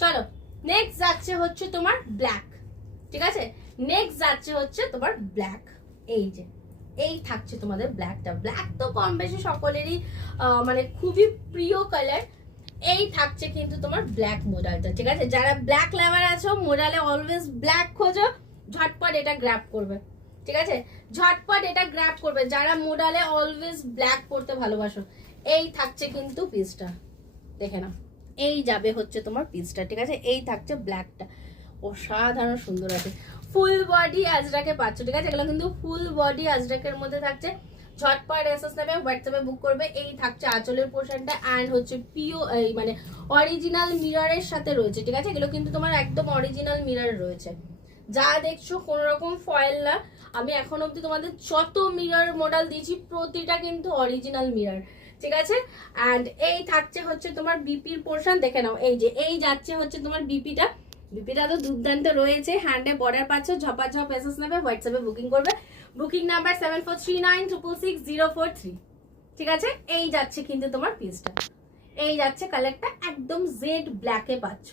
চলো নেক্সট যাচ্ছে হচ্ছে তোমার ব্ল্যাক, ঠিক আছে? নেক্সট যাচ্ছে হচ্ছে তোমার ব্ল্যাক। এই যে এই থাকছে তোমাদের ব্ল্যাকটা। ব্ল্যাক তো কম বেশি সকলেরই মানে খুবই প্রিয় কালার। এই থাকছে কিন্তু তোমার ব্ল্যাক মোডালটা, ঠিক আছে? যারা ব্ল্যাক লাভার আছো, মোডালে অলওয়েজ ব্ল্যাক খোঁজো, ঝটপট এটা গ্র্যাব করবে, ঠিক আছে? ঝটপট এটা গ্র্যাব করবে যারা মোডালে অলওয়েজ ব্ল্যাক পরতে ভালোবাসো। এই থাকছে কিন্তু পিসটা, দেখে নাও। এই যাবে হচ্ছে তোমার পিসটা, ঠিক আছে? এই থাকছে ব্ল্যাকটা, অসাধারণ সুন্দর আছে। ফুল বডি আজরাকে পাচ্ছ, ঠিক আছে? এগুলো কিন্তু ফুল বডি আজরাকের মধ্যে থাকছে। ঝটপট এসএস নেবে, হোয়াটসঅ্যাপে বুক করবে। এই থাকছে আঁচলের পোর্শনটা, অ্যান্ড হচ্ছে পিও মানে অরিজিনাল মিররের সাথে রয়েছে, ঠিক আছে? এগুলো কিন্তু তোমার একদম অরিজিনাল মিরর রয়েছে। যা দেখছো কোন রকম ফয়েল না। আমি এখন অব্দি তোমাদের যত মিরর মডেল দিয়েছি প্রতিটা কিন্তু অরিজিনাল মিরর, ঠিক আছে? অ্যান্ড এই থাকছে হচ্ছে তোমার বিপির পোর্শন, দেখে নাও। এই যে এই যাচ্ছে হচ্ছে তোমার বিপিটা। বিপিটা তো দুর্দান্ত রয়েছে, হ্যান্ডে বর্ডার পাচ্ছ। ঝপাঝপ এসএস নেবে, হোয়াটসঅ্যাপে বুকিং করবে। বুকিং নাম্বার 7439666043, ঠিক আছে? এই যাচ্ছে কিন্তু তোমার পিসটা, এই যাচ্ছে কালারটা, একদম জেড ব্ল্যাকে পাচ্ছ।